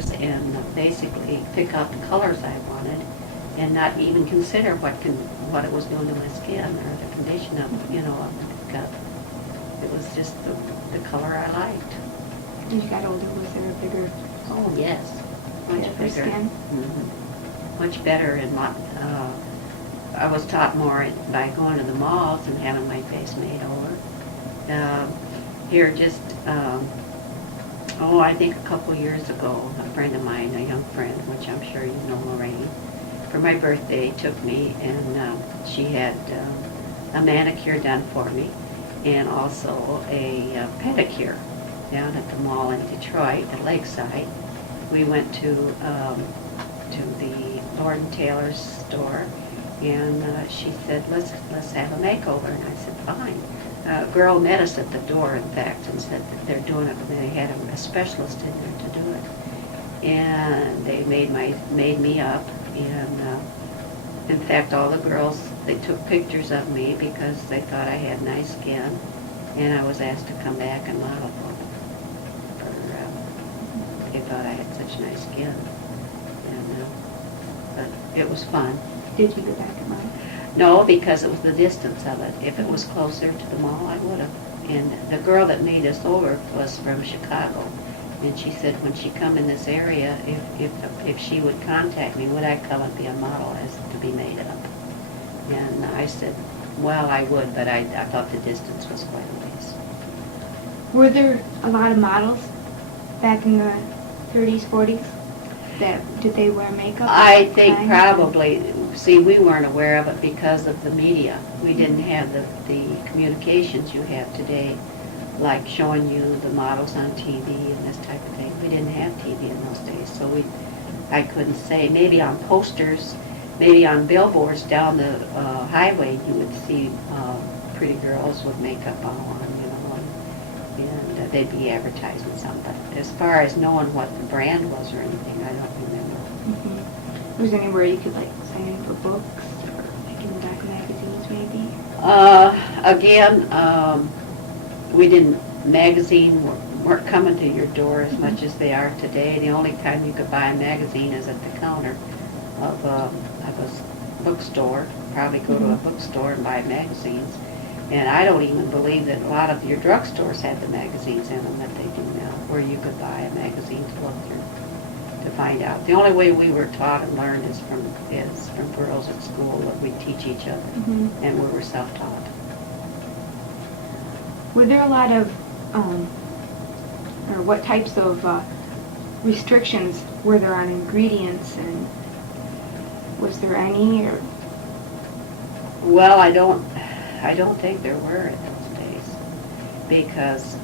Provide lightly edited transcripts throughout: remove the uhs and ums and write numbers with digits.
stores and basically pick out the colors I wanted and not even consider what it was doing to my skin or the condition of, of the makeup. It was just the color I liked. As you got older, was there a bigger Oh, yes. Much for bigger. skin? Much better. And I was taught more by going to the malls and having my face made over. Here just, I think a couple years ago, a friend of mine, a young friend, which I'm sure you know, Lorraine, for my birthday took me and she had a manicure done for me and also a pedicure down at the mall in Detroit at Lakeside. We went to the Lord & Taylor's store, and she said, let's have a makeover. And I said, fine. A girl met us at the door, in fact, and said that they're doing it, they had a specialist in there to do it. And they made me up, and in fact, all the girls, they took pictures of me because they thought I had nice skin, and I was asked to come back and model for them. They thought I had such nice skin, and but it was fun. Did you go back and model? No, because it was the distance of it. If it was closer to the mall, I would have. And the girl that made us over was from Chicago, and she said when she come in this area, if she would contact me, would I come and be a model as to be made up? And I said, well, I would, but I thought the distance was quite a ways. Were there a lot of models back in the 30s, 40s? Did they wear makeup? I think probably, see, we weren't aware of it because of the media. We didn't have the communications you have today, like showing you the models on TV and this type of thing. We didn't have TV in those days, so I couldn't say. Maybe on posters, maybe on billboards down the highway, you would see pretty girls with makeup on, and they'd be advertising something. But as far as knowing what the brand was or anything, I don't remember. Was there anywhere you could sign in for books or in back magazines maybe? Again, we didn't. Magazine weren't coming to your door as much as they are today. The only time you could buy a magazine is at the counter of a bookstore. Probably go to a bookstore and buy magazines. And I don't even believe that a lot of your drugstores had the magazines in them that they do now, where you could buy a magazine to look through to find out. The only way we were taught and learned is from girls at school, that we teach each other, and we were self-taught. Were there a lot of, or what types of restrictions were there on ingredients, and was there any? Or? Well, I don't think there were in those days because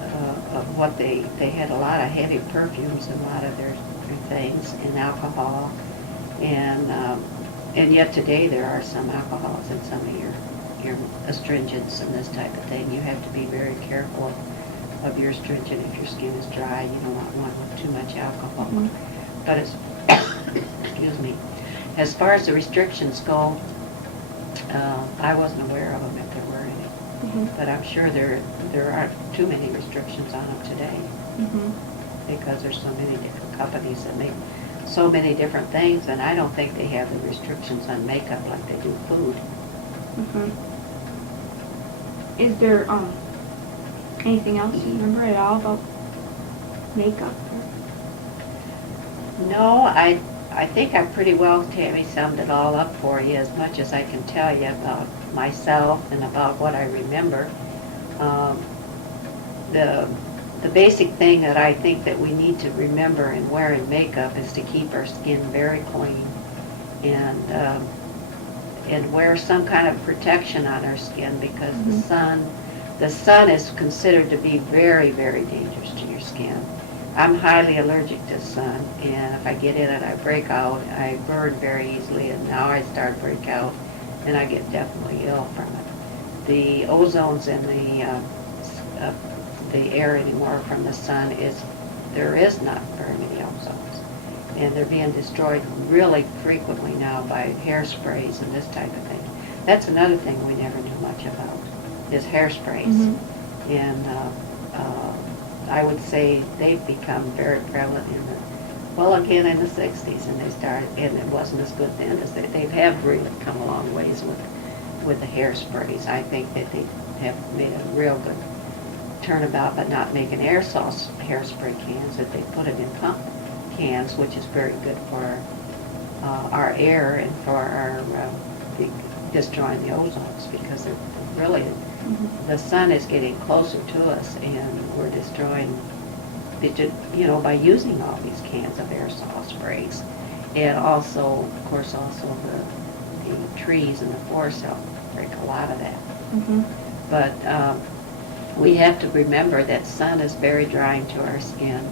of what they had a lot of heavy perfumes in a lot of their things, and alcohol, and yet today there are some alcohols in some of your astringents and this type of thing. You have to be very careful of your astringent. If your skin is dry, you don't want one with too much alcohol. But excuse me, as far as the restrictions go, I wasn't aware of them if there were any. But I'm sure there aren't too many restrictions on them today because there's so many different companies that make so many different things, and I don't think they have the restrictions on makeup like they do food. Is there anything else you remember at all about makeup? No, I think I pretty well, Tammy, summed it all up for you, as much as I can tell you about myself and about what I remember. The basic thing that I think that we need to remember in wearing makeup is to keep our skin very clean and wear some kind of protection on our skin, because the sun is considered to be very, very dangerous to your skin. I'm highly allergic to sun, and if I get in it, I break out. I burn very easily, and now I start to break out, and I get definitely ill from it. The ozones in the air anymore from the sun there is not very many ozones, and they're being destroyed really frequently now by hairsprays and this type of thing. That's another thing we never knew much about, is hairsprays, and I would say they've become very prevalent in Well, again, in the 60s, and they started, and it wasn't as good then as they have really come a long ways with the hairsprays. I think that they have made a real good turnabout by not making aerosol hairspray cans, that they put it in pump cans, which is very good for our air and for our destroying the ozones, because they're really, the sun is getting closer to us, and we're destroying by using all these cans of aerosol sprays. And also, of course, also the trees and the forests help break a lot of that. But we have to remember that sun is very drying to our skin.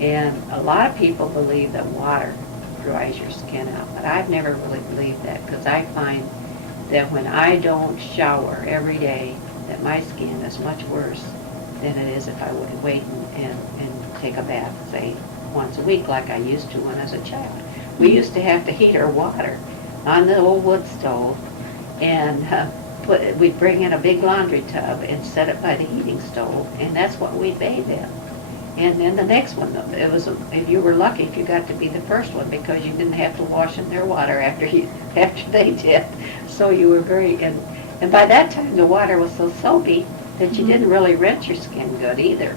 And a lot of people believe that water dries your skin out, but I've never really believed that, because I find that when I don't shower every day, that my skin is much worse than it is if I would wait and take a bath, say, once a week like I used to when I was a child. We used to have to heat our water on the old wood stove, and we'd bring in a big laundry tub and set it by the heating stove, and that's what we'd bathe in. And then the next one, it was, if you were lucky, if you got to be the first one, because you didn't have to wash in their water after they did. So you were and by that time the water was so soapy that you didn't really rinse your skin good either,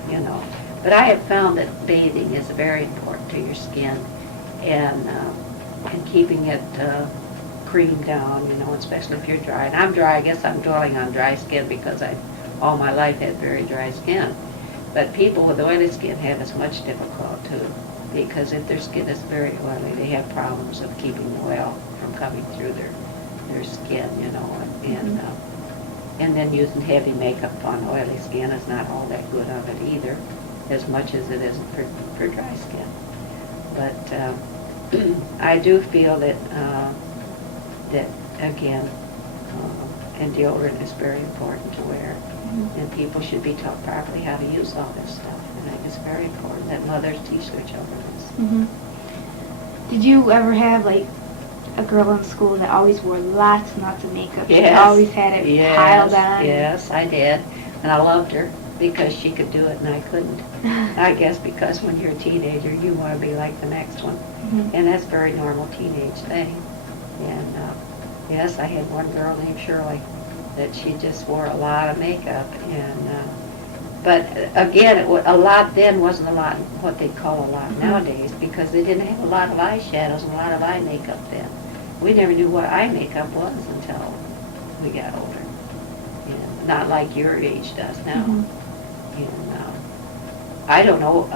But I have found that bathing is very important to your skin, and keeping it creamed down, especially if you're dry. And I'm dry. I guess I'm dwelling on dry skin because I all my life had very dry skin. But people with oily skin have as much difficult too, because if their skin is very oily, they have problems of keeping oil from coming through their skin, and then using heavy makeup on oily skin is not all that good of it either, as much as it is for dry skin. But I do feel that again, and deodorant is very important to wear. And people should be taught properly how to use all this stuff. And I think it's very important that mothers teach their children this. Did you ever have, like, a girl in school that always wore lots and lots of makeup? Yes. She always had it piled on? Yes, I did. And I loved her because she could do it and I couldn't. I guess because when you're a teenager, you want to be like the next one. And that's a very normal teenage thing. And yes, I had one girl named Shirley that she just wore a lot of makeup, and but again, a lot then wasn't a lot what they call a lot nowadays, because they didn't have a lot of eyeshadows and a lot of eye makeup then. We never knew what eye makeup was until we got older, and not like your age does now. And I don't know,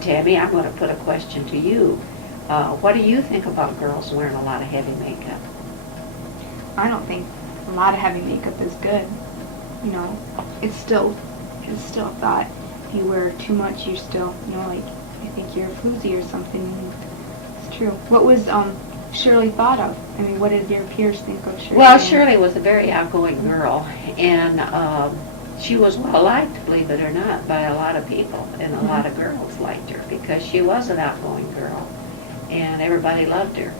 Tammy, I'm going to put a question to you. What do you think about girls wearing a lot of heavy makeup? I don't think a lot of heavy makeup is good. It's still thought if you wear too much, you're still, like, I think you're a floozy or something. It's true. What was Shirley thought of? I mean, what did your peers think of Shirley? Well, Shirley was a very outgoing girl, and she was well liked, believe it or not, by a lot of people, and a lot of girls liked her because she was an outgoing girl, and everybody loved her.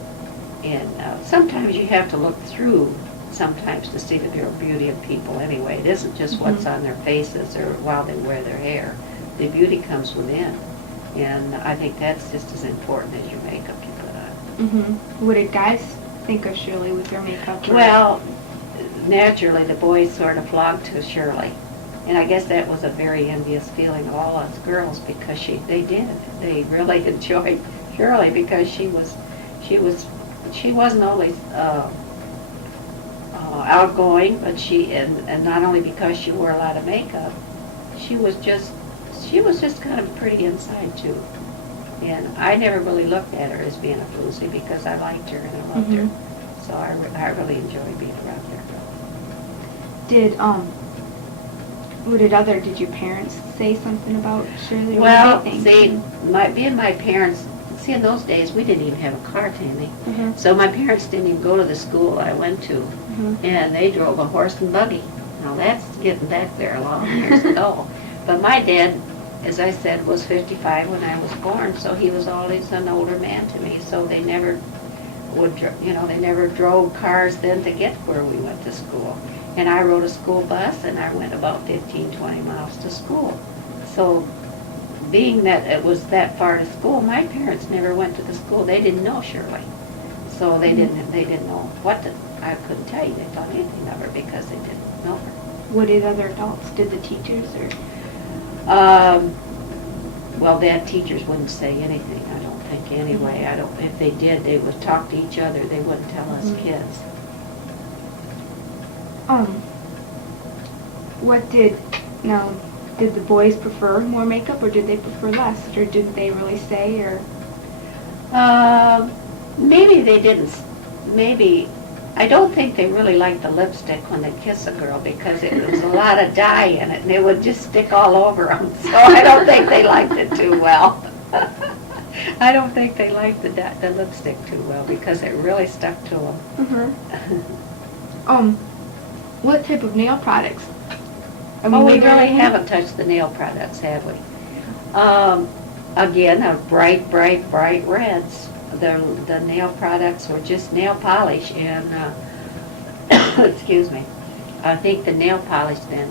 And sometimes you have to look through sometimes to see the real beauty of people anyway. It isn't just what's on their faces or while they wear their hair. The beauty comes within. And I think that's just as important as your makeup you put on. What did guys think of Shirley with her makeup? Well, naturally the boys sort of flocked to Shirley. And I guess that was a very envious feeling of all us girls, because they really enjoyed Shirley, because she wasn't always outgoing, but and not only because she wore a lot of makeup, she was just kind of pretty inside too. And I never really looked at her as being a floozy, because I liked her and I loved her. So I really enjoyed being around her. Did your parents say something about Shirley? Well, see, my parents, in those days we didn't even have a car, Tammy. So my parents didn't even go to the school I went to, and they drove a horse and buggy. Now that's getting back there a long years ago. But my dad, as I said, was 55 when I was born, so he was always an older man to me. So they never they never drove cars then to get where we went to school. And I rode a school bus, and I went about 15, 20 miles to school. So being that it was that far to school, my parents never went to the school. They didn't know Shirley. So they didn't know what to, I couldn't tell you they thought anything of her because they didn't know her. What did other adults, did the teachers or? Well, that teachers wouldn't say anything, I don't think, anyway. I don't, if they did, they would talk to each other. They wouldn't tell us kids. What did the boys prefer more makeup or did they prefer less? Or didn't they really say or? Maybe they didn't, maybe, I don't think they really liked the lipstick when they kiss a girl because it was a lot of dye in it and it would just stick all over them. So I don't think they liked it too well. I don't think they liked the lipstick too well because it really stuck to them. What type of nail products? We really haven't touched the nail products, have we? Again, bright reds. The nail products were just nail polish and, excuse me, I think the nail polish then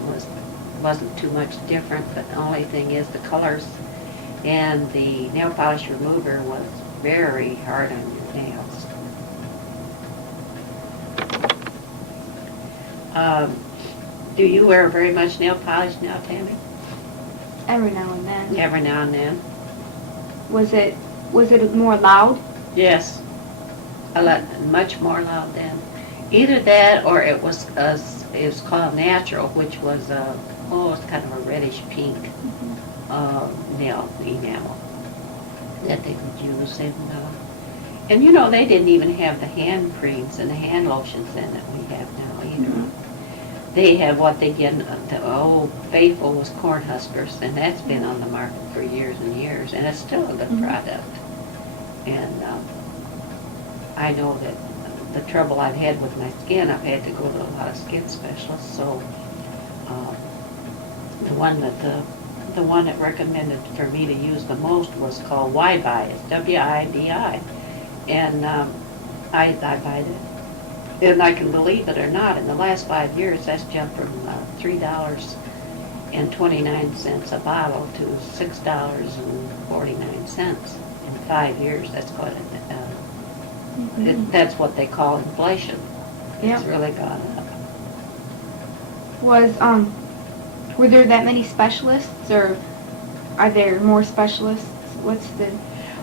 wasn't too much different, but the only thing is the colors and the nail polish remover was very hard on your nails. Do you wear very much nail polish now, Tammy? Every now and then. Every now and then. Was it more loud? Yes, a lot, much more loud then. Either that or it was called natural, which was it's kind of a reddish pink nail enamel that they could use. And you know, they didn't even have the hand creams and the hand lotions then that we have now either. They have what they get, the old faithful was Cornhuskers, and that's been on the market for years and years, and it's still a good product. And I know that the trouble I've had with my skin, I've had to go to a lot of skin specialists. So the one that recommended for me to use the most was called Widi. It's W-I-D-I, and I buy it. And I can believe it or not, in the last 5 years, that's jumped from $3.29 a bottle to $6.49 in 5 years. That's quite that's what they call inflation. It's really gone up. Were there that many specialists, or are there more specialists?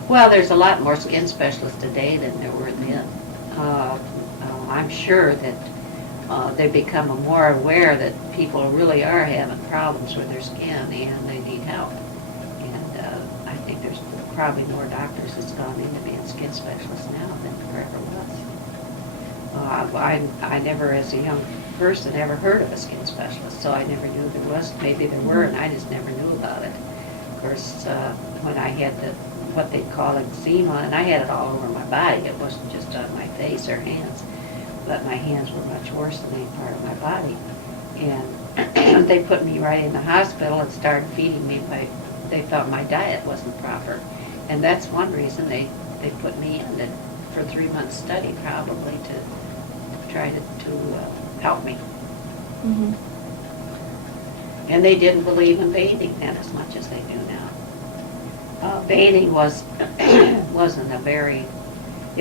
Well, there's a lot more skin specialists today than there were then. I'm sure that they've become more aware that people really are having problems with their skin and they need help. And I think there's probably more doctors that's gone into being skin specialists now than there ever was. I never, as a young person, ever heard of a skin specialist, so I never knew there was. Maybe there were, and I just never knew about it. Of course, when I had what they call eczema, and I had it all over my body. It wasn't just on my face or hands. But my hands were much worse than any part of my body. And they put me right in the hospital and started feeding me they felt my diet wasn't proper. And that's one reason they put me in for 3 months study probably to try to help me. And they didn't believe in bathing then as much as they do now. Bathing wasn't it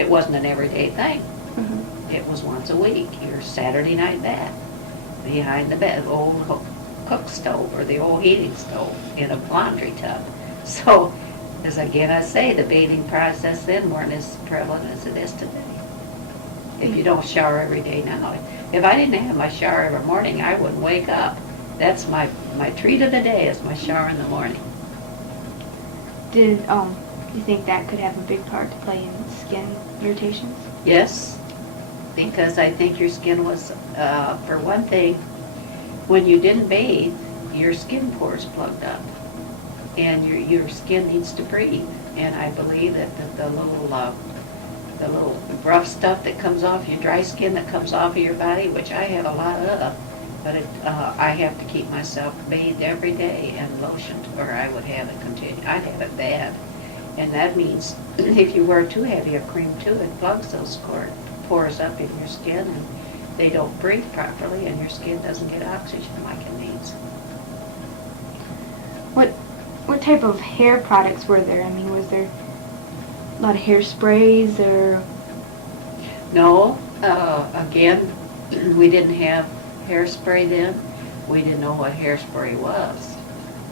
wasn't an everyday thing. It was once a week, your Saturday night bath, behind the bed, old cook stove or the old heating stove in a laundry tub. So, as again I say, the bathing process then weren't as prevalent as it is today. If you don't shower every day now. If I didn't have my shower every morning, I wouldn't wake up. That's my treat of the day is my shower in the morning. Do you think that could have a big part to play in skin irritations? Yes. Because I think your skin was, for one thing, when you didn't bathe, your skin pores plugged up, and your skin needs to breathe. And I believe that the little rough stuff that comes off your dry skin that comes off of your body, which I have a lot of, but I have to keep myself bathed every day and lotioned, or I would have it continue. I'd have it bad, and that means if you wear too heavy a cream too, it plugs those pores up in your skin and they don't breathe properly and your skin doesn't get oxygen like it needs. What type of hair products were there? I mean, was there a lot of hairsprays or? No, again, we didn't have hairspray then. We didn't know what hairspray was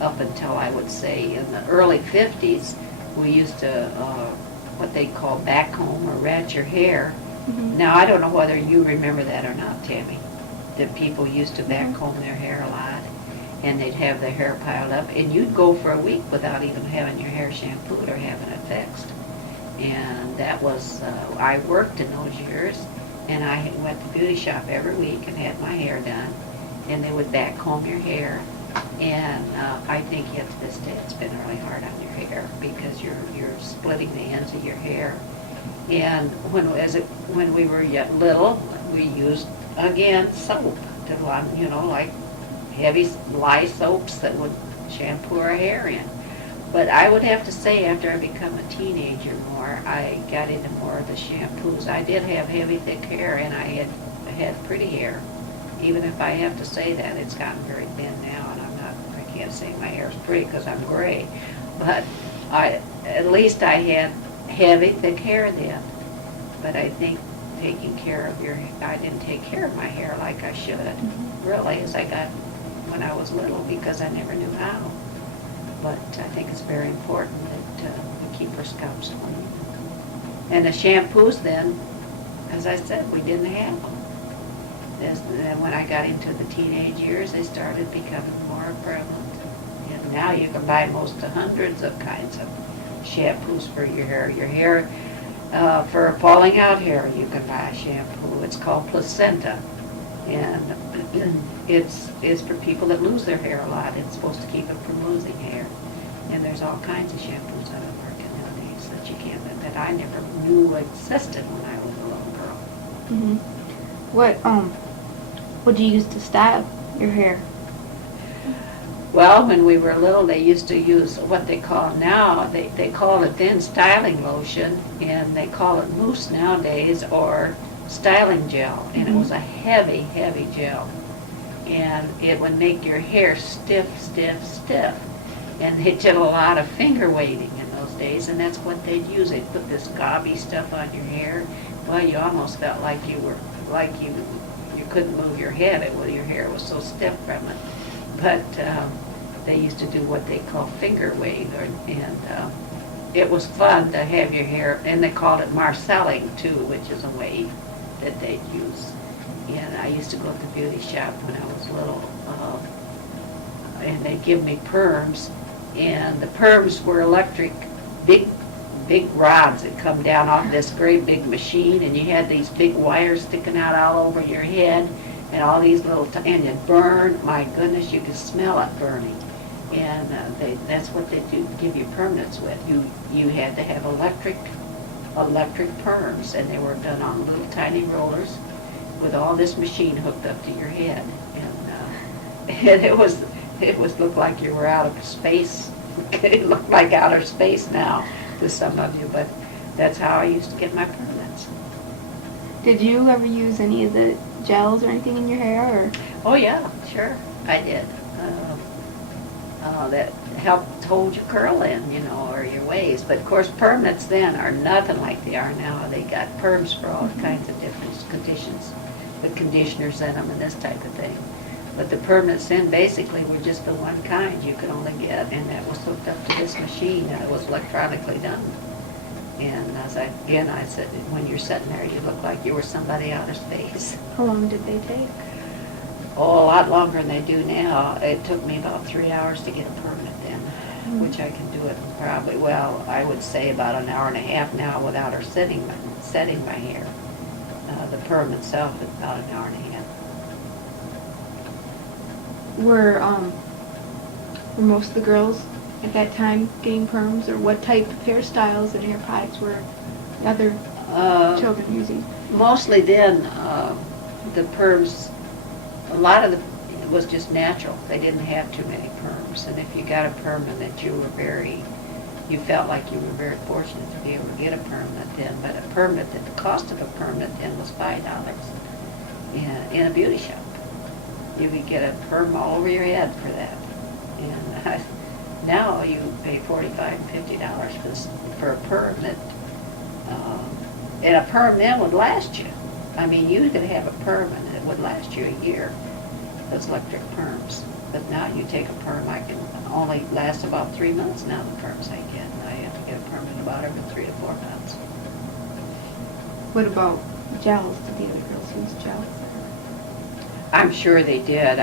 up until, I would say, in the early 50s. We used to, what they call backcomb or rat your hair. Mm-hmm. Now, I don't know whether you remember that or not, Tammy, that people used to backcomb their hair a lot, and they'd have their hair piled up, and you'd go for a week without even having your hair shampooed or having it fixed. And that was, I worked in those years, and I went to the beauty shop every week and had my hair done, and they would backcomb your hair. And I think yet to this day it's been really hard on your hair because you're splitting the ends of your hair. And when we were yet little, we used again soap to, like heavy lye soaps that would shampoo our hair in. But I would have to say, after I become a teenager more, I got into more of the shampoos. I did have heavy, thick hair, and I had pretty hair. Even if I have to say that, it's gotten very thin now, and I can't say my hair's pretty because I'm gray. But at least I had heavy, thick hair then. But I think taking care of I didn't take care of my hair like I should, really, as I got when I was little, because I never knew how. But I think it's very important that we keep our scalps clean. And the shampoos then, as I said, we didn't have them. Then when I got into the teenage years, they started becoming more prevalent. And now you can buy most of hundreds of kinds of shampoos for your hair. Your hair, for falling out hair, you can buy a shampoo. It's called placenta. And it's for people that lose their hair a lot. It's supposed to keep it from losing hair. And there's all kinds of shampoos out of market nowadays that you can't, that I never knew existed when I was a little girl. Mm-hmm. What do you use to style your hair? Well, when we were little, they used to use what they call now, they call it then styling lotion, and they call it mousse nowadays, or styling gel. And it was a heavy, heavy gel. And it would make your hair stiff, stiff, stiff. And they did a lot of finger waving in those days, and that's what they'd use. They'd put this gobby stuff on your hair. Well, you almost felt like you couldn't move your head. Your hair was so stiff from it. But they used to do what they call finger wave, and it was fun to have your hair, and they called it marcelling too, which is a wave that they'd use. And I used to go to the beauty shop when I was little, and they'd give me perms, and the perms were electric, big rods that come down off this great big machine, and you had these big wires sticking out all over your head, and all these little, and it burned. My goodness, you could smell it burning. And that's what they do, give you permanents with. You had to have electric perms, and they were done on little tiny rollers with all this machine hooked up to your head, and it looked like you were out of space. It looked like outer space now to some of you, but that's how I used to get my permanents. Did you ever use any of the gels or anything in your hair? Or? Oh yeah, sure, I did. That helped hold your curl in, or your waves. But of course, permanents then are nothing like they are now. They got perms for all kinds of different conditions, with conditioners in them and this type of thing. But the permanents then basically were just the one kind you could only get, and that was hooked up to this machine, and it was electronically done. And as I said, when you're sitting there, you look like you were somebody out of space. How long did they take? Oh, a lot longer than they do now. It took me about 3 hours to get a permanent then, which I can do it probably, well, I would say about an hour and a half now without her setting my hair. The perm itself is about an hour and a half. Were most of the girls at that time getting perms, or what type of hairstyles and hair products were the other children using? Mostly then, the perms, a lot of it was just natural. They didn't have too many perms, and if you got a permanent, you felt like you were very fortunate to be able to get a permanent then. But a permanent, the cost of a permanent then was $5 in a beauty shop. You could get a perm all over your head for that. And Now you pay $45 and $50 for a perm that, and a perm then would last you. I mean, you could have a perm and it would last you a year, those electric perms. But now you take a perm, I can only last about 3 months now, the perms I get. I have to get a perm in about every 3 to 4 months. What about gels? Did the other girls use gels? I'm sure they did.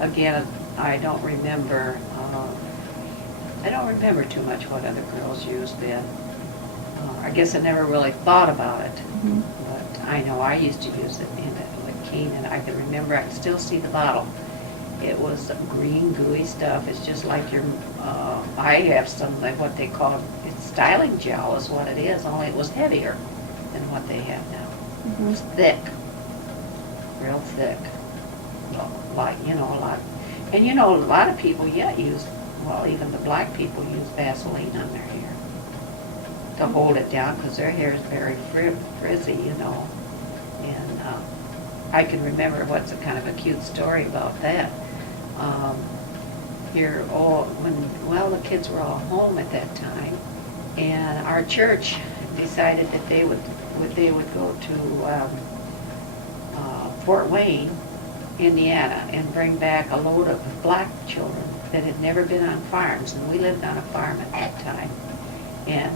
Again, I don't remember too much what other girls used then. I guess I never really thought about it. Mm-hmm. But I know I used to use it in it with Keen, and I can remember, I can still see the bottle. It was green, gooey stuff. It's just like your, I have some, like what they call, it's styling gel is what it is, only it was heavier than what they have now. Mm-hmm. It was thick, real thick. Like, a lot. And a lot of people yet use, well, even the black people use Vaseline on their hair to hold it down because their hair is very frizzy, And I can remember what's a kind of a cute story about that. The kids were all home at that time, and our church decided that they would go to Fort Wayne, Indiana, and bring back a load of black children that had never been on farms, and we lived on a farm at that time. And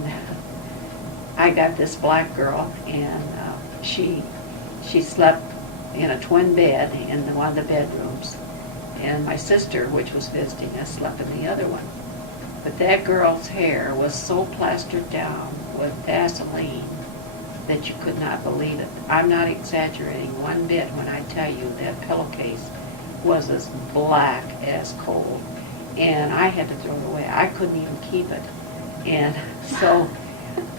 I got this black girl, and she slept in a twin bed in one of the bedrooms, and my sister, which was visiting us, slept in the other one. But that girl's hair was so plastered down with Vaseline that you could not believe it. I'm not exaggerating one bit when I tell you that pillowcase was as black as coal, and I had to throw it away. I couldn't even keep it. And so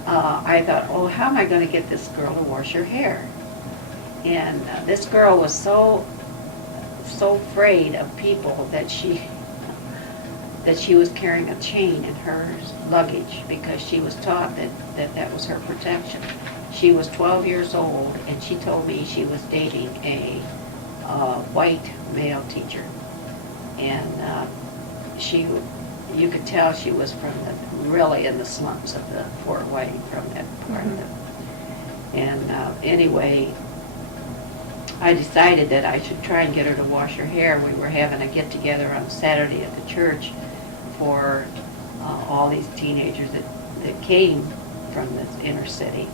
I thought, how am I going to get this girl to wash her hair? And this girl was so afraid of people that she was carrying a chain in her luggage because she was taught that was her protection. She was 12 years old, and she told me she was dating a white male teacher. And you could tell she was from really in the slums of the Fort Wayne, from that part of it. And anyway, I decided that I should try and get her to wash her hair. We were having a get-together on Saturday at the church for all these teenagers that came from this inner city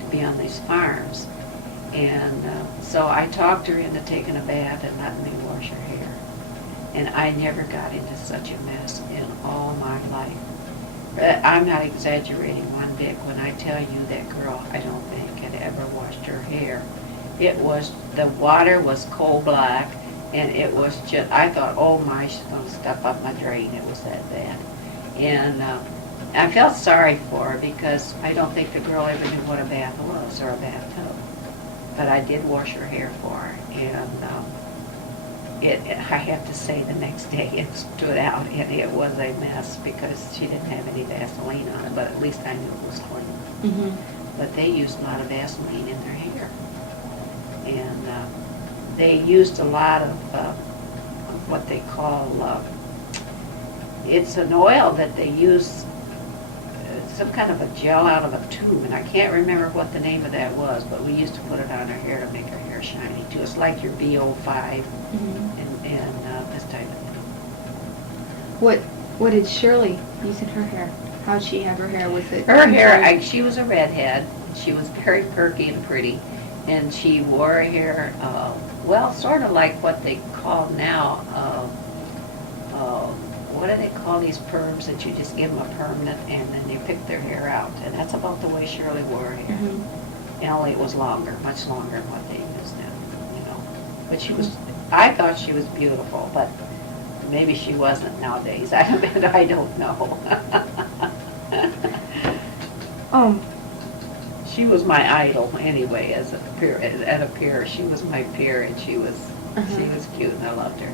to be on these farms. And so I talked her into taking a bath and letting me wash her hair. And I never got into such a mess in all my life. I'm not exaggerating one bit when I tell you that girl, I don't think, had ever washed her hair. The water was coal black, and it was just, I thought, oh my, she's going to step up my drain. It was that bad. And I felt sorry for her because I don't think the girl ever knew what a bath was or a bathtub. But I did wash her hair for her, and I have to say the next day it stood out, and it was a mess because she didn't have any Vaseline on it, but at least I knew it was clean. Mm-hmm. But they used a lot of Vaseline in their hair. And they used a lot of what they call, it's an oil that they use, some kind of a gel out of a tube, and I can't remember what the name of that was, but we used to put it on her hair to make her hair shiny too. It's like your BO5 and this type of thing. What did Shirley use in her hair? How'd she have her hair? Was it her hair? She was a redhead. She was very perky and pretty. And she wore her hair, sort of like what they call now, what do they call these perms that you just give them a permanent and then you pick their hair out? And that's about the way Shirley wore her hair. And only it was longer, much longer than what they use now, But she was, I thought she was beautiful, but maybe she wasn't nowadays. I don't know. She was my idol anyway, at a peer. She was my peer, and she was cute, and I loved her.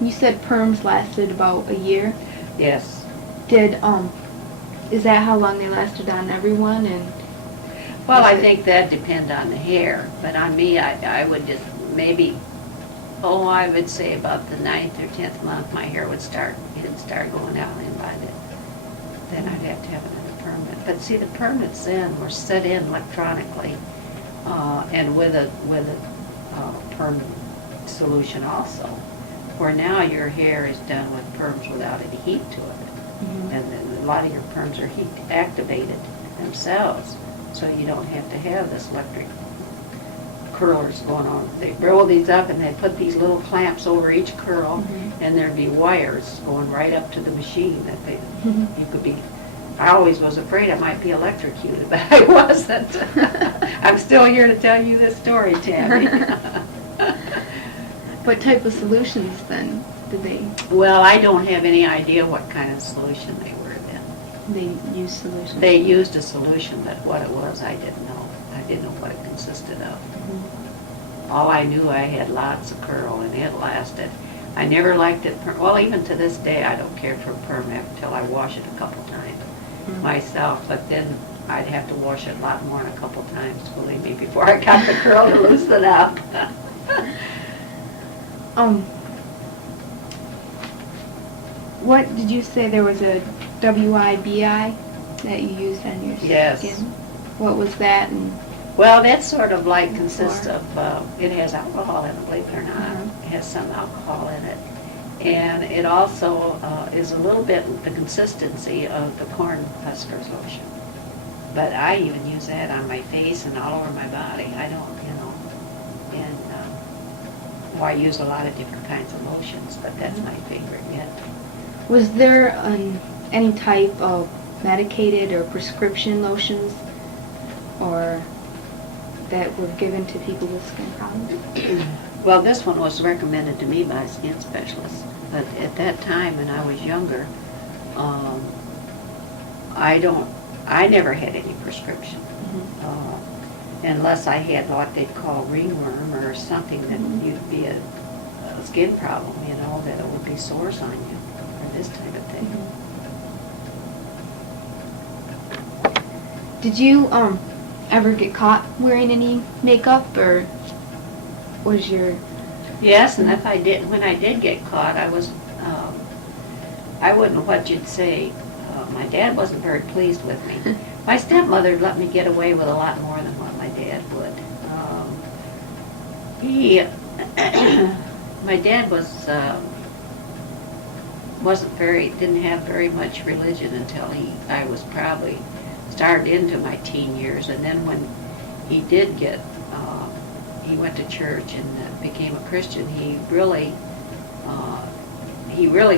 You said perms lasted about a year. Yes. Is that how long they lasted on everyone? And well, I think that depends on the hair, but on me, I would just maybe Oh, I would say about the 9th or 10th month, my hair it'd start going out, and by then I'd have to have another permanent. But see, the permanents then were set in electronically, and with a permanent solution also. Where now your hair is done with perms without any heat to it. Mhm. And then a lot of your perms are heat activated themselves, so you don't have to have this electric curlers going on. They roll these up and they put these little clamps over each curl, Mhm. and there'd be wires going right up to the machine that Mhm. you could be. I always was afraid I might be electrocuted, but I wasn't. I'm still here to tell you this story, Tammy. What type of solutions then did they Well, I don't have any idea what kind of solution they were then. use solutions? They used a solution, but what it was, I didn't know. I didn't know what it consisted of. Mhm. All I knew, I had lots of curl, and it lasted. I never liked it, well, even to this day, I don't care for perm until I wash it a couple times Mhm. myself, but then I'd have to wash it a lot more than a couple times, believe me, before I got the curl to loosen up. What did you say there was a WIBI that you used on your Yes. skin? What was that? And Well, that sort of like consists of, it has alcohol in it, believe it or not. Mhm. It has some alcohol in it. And it also is a little bit the consistency of the corn huskers lotion. But I even use that on my face and all over my body. I don't, and well, I use a lot of different kinds of lotions, but that's my favorite yet. was there any type of medicated or prescription lotions or that were given to people with skin problems? Well, this one was recommended to me by a skin specialist, but at that time when I was younger, I never had any prescription. Unless I had what they'd call ringworm or something that you'd be a skin problem, that it would be sores on you, or this type of thing. Did you ever get caught wearing any makeup, or was your Yes, and if I did, when I did get caught, I was, I wouldn't know what you'd say. My dad wasn't very pleased with me. My stepmother let me get away with a lot more than what my dad would. My dad didn't have very much religion until I was probably started into my teen years, and then when he did he went to church and became a Christian, he really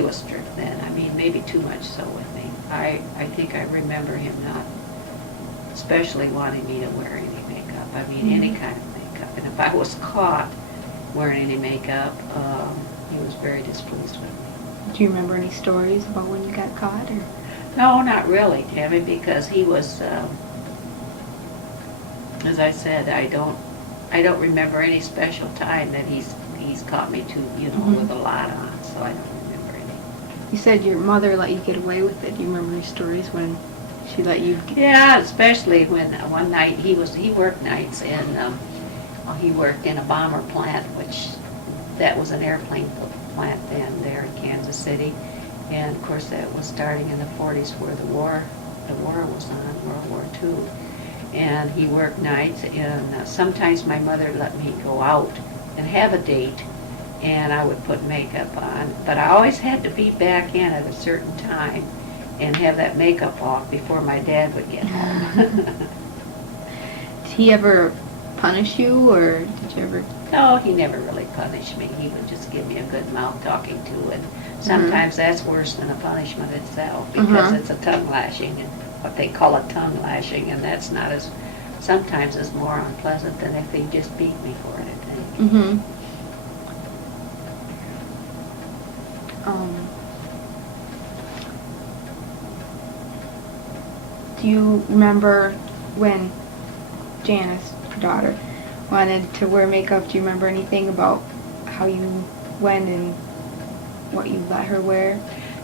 was strict then. I mean, maybe too much so with me. I think I remember him not especially wanting me to wear any makeup. I mean, any kind of makeup. And if I was caught wearing any makeup, he was very displeased with me. Do you remember any stories about when you got caught? Or? No, not really, Tammy, because he was, as I said, I don't remember any special time that he's caught me with a lot on, so I don't remember any. You said your mother let you get away with it. Do you remember any stories when she let you get... Yeah, especially when one night he worked nights, and he worked in a bomber plant, which that was an airplane plant then there in Kansas City. And of course that was starting in the 40's where the war was on, World War II. And he worked nights, and sometimes my mother let me go out and have a date, and I would put makeup on. But I always had to be back in at a certain time and have that makeup off before my dad would get home. Did he ever punish you, or did you ever... No, he never really punished me. He would just give me a good mouth talking to, and sometimes that's worse than a punishment itself, because it's a tongue lashing, and what they call a tongue lashing, and that's not sometimes is more unpleasant than if they just beat me for it, I think. Do you remember when Janice, your daughter, wanted to wear makeup? Do you remember anything about how you went and what you let her wear?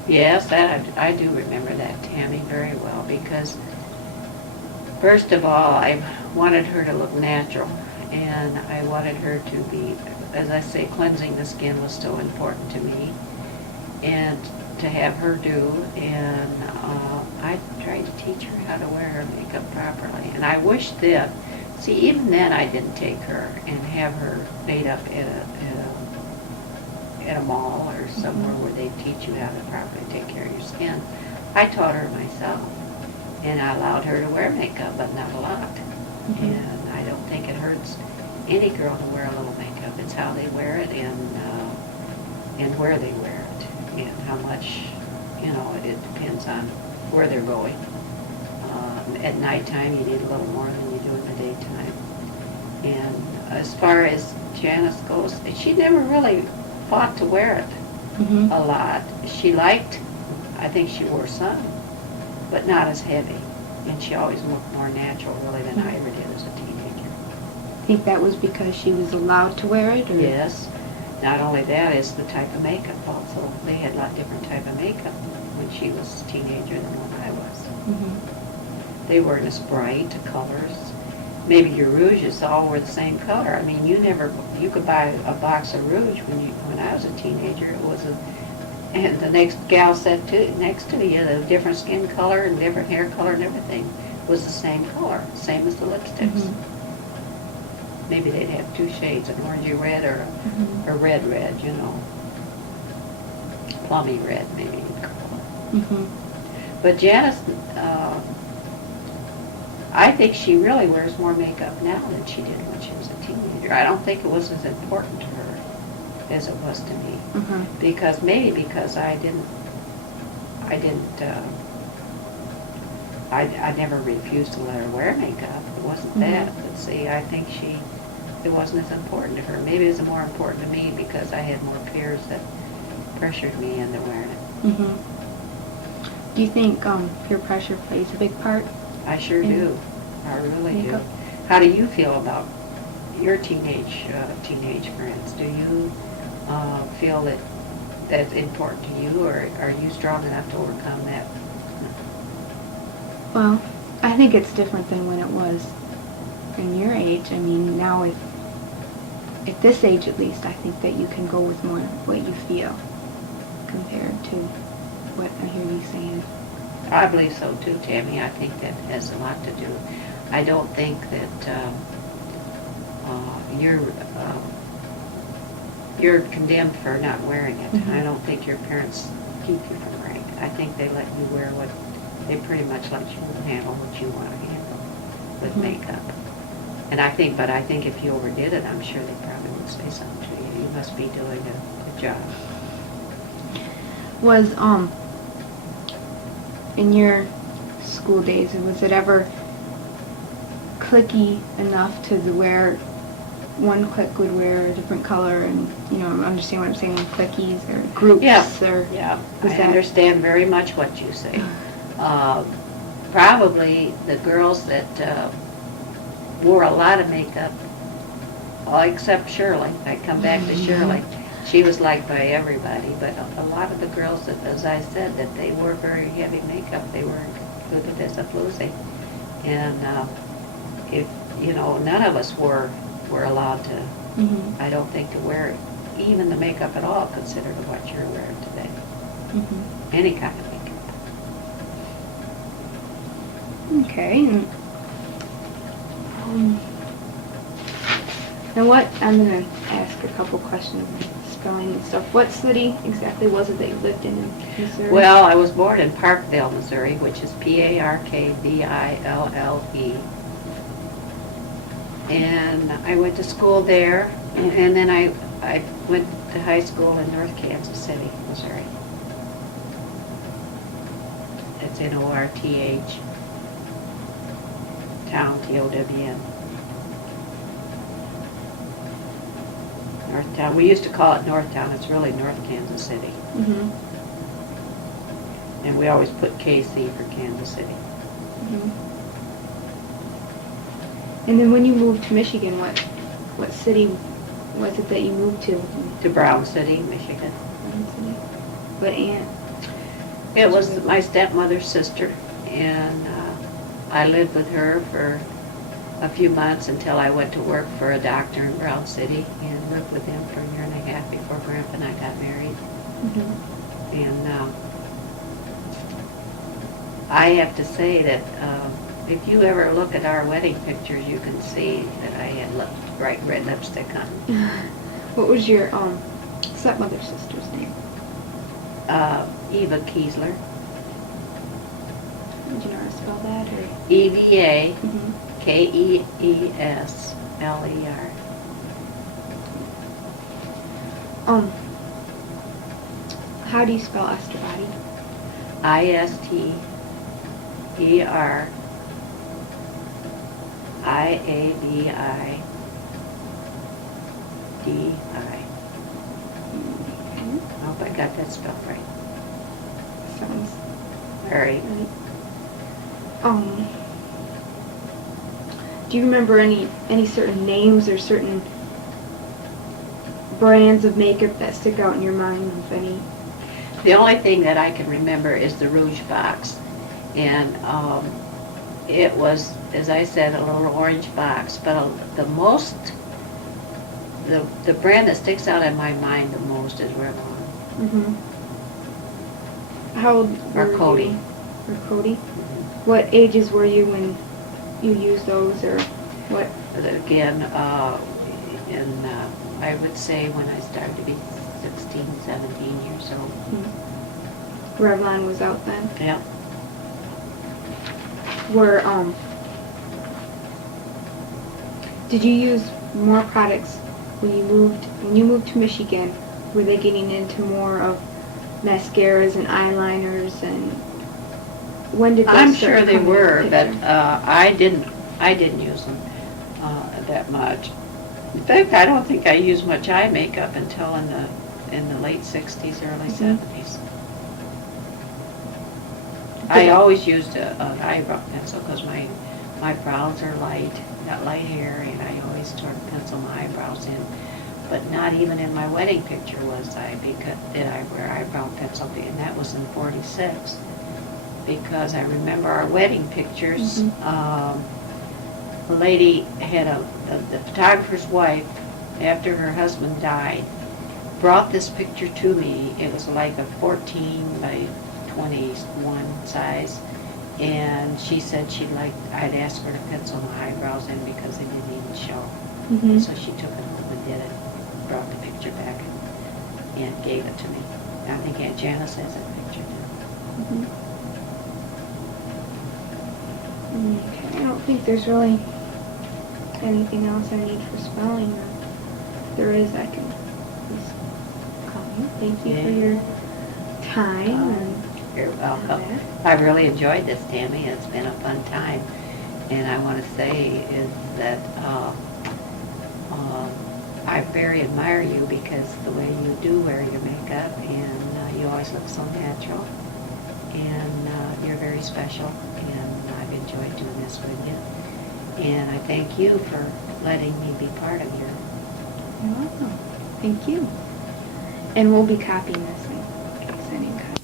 Yes, I do remember that, Tammy, very well, because first of all, I wanted her to look natural, and I wanted her to be as I say, cleansing the skin was so important to me. And to have her do, and I tried to teach her how to wear her makeup properly. And I wish that, see, even then I didn't take her and have her made up at a mall or somewhere where they teach you how to properly take care of your skin. I taught her myself, and I allowed her to wear makeup, but not a lot. And I don't think it hurts any girl to wear a little makeup. It's how they wear it and where they wear it and how much, you know, it depends on where they're going. At nighttime you need a little more than you do in the daytime. And as far as Janice goes, she never really fought to wear it a lot. She liked, I think she wore some, but not as heavy. And she always looked more natural really than I ever did as a teenager. Think that was because she was allowed to wear it? Or? Yes. Not only that, it's the type of makeup also. They had a lot different type of makeup when she was a teenager than when I was. They weren't as bright colors. Maybe your rouges all were the same color. I mean, you could buy a box of rouge when I was a teenager. It was and the next gal sat next to you, the different skin color and different hair color and everything was the same color, same as the lipsticks. Maybe they'd have two shades, an orangey red or a red, you know. Plummy red, maybe you'd call it. But Janice, I think she really wears more makeup now than she did when she was a teenager. I don't think it was as important to her as it was to me. Because I never refused to let her wear makeup. It wasn't that. But see, I think it wasn't as important to her. Maybe it was more important to me because I had more peers that pressured me into wearing it. Do you think peer pressure plays a big part? I sure do. I really makeup? do. How do you feel about your teenage friends? Do you feel that that's important to you, or are you strong enough to overcome that? Well, I think it's different than when it was in your age. I mean, now at this age at least, I think that you can go with more what you feel compared to what I hear you saying. I believe so too, Tammy. I think that has a lot to do. I don't think that you're condemned for not wearing it. I don't think your parents keep you from wearing it. I think they let you wear what they pretty much let you handle what you want to handle with makeup. And I think if you overdid it, I'm sure they probably would say something to you. You must be doing a good job. Was in your school days, was it ever cliquey enough to where one clique would wear a different color, and understand what I'm saying, cliquies or groups? Yeah, I understand very much what you say. Probably the girls that wore a lot of makeup, all except Shirley. I come back to Shirley. She was liked by everybody, but a lot of the girls that, as I said, that they wore very heavy makeup, they were included as a floozy. And if none of us were allowed to, I don't think, to wear even the makeup at all, considered what you're wearing today. Any kind of makeup. Okay. And what, I'm going to ask a couple questions, spelling and stuff. What city exactly was it that you lived in Missouri? Well, I was born in Parkville, Missouri, which is Parkville. And I went to school there, and then I went to high school in North Kansas City, Missouri. It's in Orth, town, Town. Northtown. We used to call it Northtown. It's really North Kansas City. And we always put KC for Kansas City. And then when you moved to Michigan, what city was it that you moved to? To Brown City, Michigan. Brown City. What aunt? It was my stepmother's sister, and I lived with her for a few months until I went to work for a doctor in Brown City and lived with him for a year and a half before Grandpa and I got married. Mm-hmm. And I have to say that if you ever look at our wedding pictures, you can see that I had bright red lipstick on. What was your stepmother's sister's name? Eva Kiesler. Did you know how to spell that? Or? EVA Mm-hmm. KEESLER. How do you spell Astrabadi? ISTERIABIDI. Okay. I hope I got that spelled right. Sounds All right. right. Do you remember any certain names or certain brands of makeup that stick out in your mind, if any? The only thing that I can remember is the Rouge box. And it was, as I said, a little orange box. But the brand that sticks out in my mind the most is Revlon. Mm-hmm. How old Or were Cody. you? Or Cody? Mhm. What ages were you when you used those, or what? But again, I would say when I started to be 16, 17 years old. Revlon was out then? Yeah. Did you use more products when you moved to Michigan? Were they getting into more of mascaras and eyeliners, and when did those I'm start sure to they come into were, the but picture? I didn't use them that much. In fact, I don't think I used much eye makeup until in the late 60s, early 70s. I always used an eyebrow pencil because my brows are light, got light hair, and I always sort of pencil my eyebrows in. But not even in my wedding picture did I wear eyebrow pencil, and that was in 46. Because I remember our wedding pictures. The lady had the photographer's wife, after her husband died, brought this picture to me. It was like a 14 by 21 size, and she said I'd ask her to pencil my eyebrows in because they didn't even show. Mhm. So she took it home and did it, brought the picture back and gave it to me. I think Aunt Janice has that picture too. Okay, I don't think there's really anything else I need for spelling. Or if there is, I can just call you. Thank you for your time. And You're all welcome. that. I really enjoyed this, Tammy. It's been a fun time. And I want to say is that I very admire you because the way you do wear your makeup, and you always look so natural. And you're very special, and I've enjoyed doing this with you. And I thank you for letting me be part of your... You're welcome. Thank you. And we'll be copying this and sending copies.